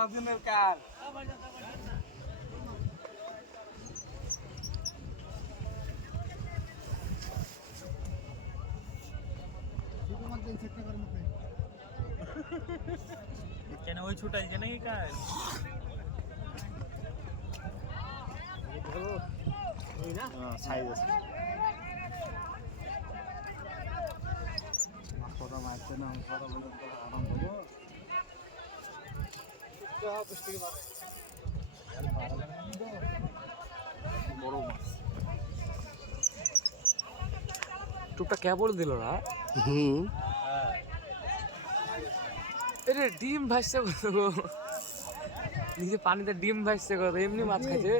পাঁচ দিনের কাজ কেন ওই ছুটাইছে নাকি কাজ সাইজ আছে। কথা মারতে না কথা বলে তো আরাম হব মাছ টুকটা কেবল দিল না? হুম। এরে ডিম ভাসছে কত গো? নিজে পানিতে ডিম ভাসছে কত এমনি মাছ খাইছে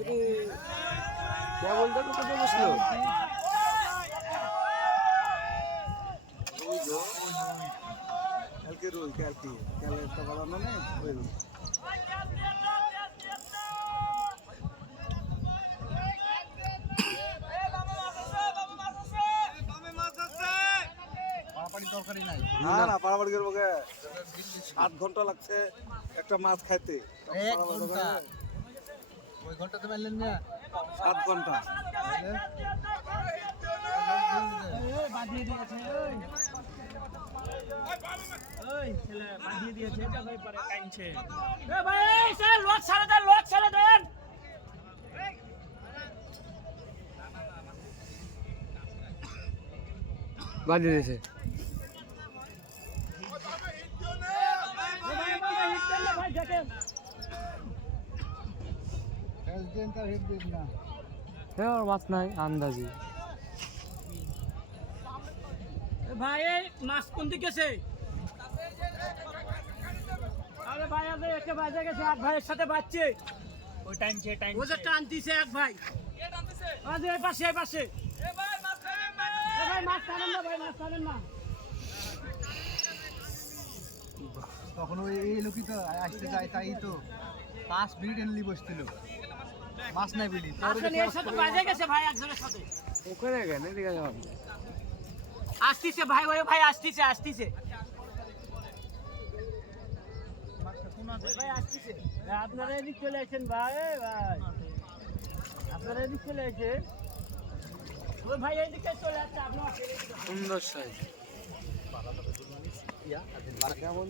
এরে কেবল দেখো কোথায় বসল? কালকে রুই কালকে কালে মানে ওই না না পাড়াপাড়ি করব সাত ঘণ্টা লাগছে একটা মাছ খাইতে। ওই মারলেন না। সাত ঘণ্টা। দিয়েছে ওই ছেলে বাঁধিয়ে দিয়েছে এটা ভাই পরে কাইনছে এ ভাই এই সে লোক ছেড়ে দেন লোক ছেড়ে দেন। বাঁধিয়ে দিয়েছে। এ ভাই ভাই হিট করলে ভাই দেখেন হ্যাঁ আর মাছ নাই আন্দাজি এ ভাই মাছ কোন দিকে গেছে? আরে ভাই আরে একে বাজে গেছে এক ভাইয়ের সাথে ওই টাইমছে টাইম ও যে টানতিছে এক ভাই। এই পাশে এই পাশে। এ ভাই মাছ টানেন না ভাই মাছ টানেন না। তখন ওই এই লোকই তো আসতে যায় তাই তো। পাঁচ মিনিট এনলি বসছিল। মাছ নাই বিলি। এর সাথে বাজে গেছে ভাই একজনের সাথে। ওখানে যাও। আসতিছে ভাই ওই ভাই আসতিছে আসতিছে আপনারা এদিক চলে আসেন ভাই ভাই আপনারা এদিক চলে আসেন ওই ভাই এদিকে চলে আসছে আপনার সুন্দর সাইজ কেমন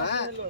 হ্যাঁ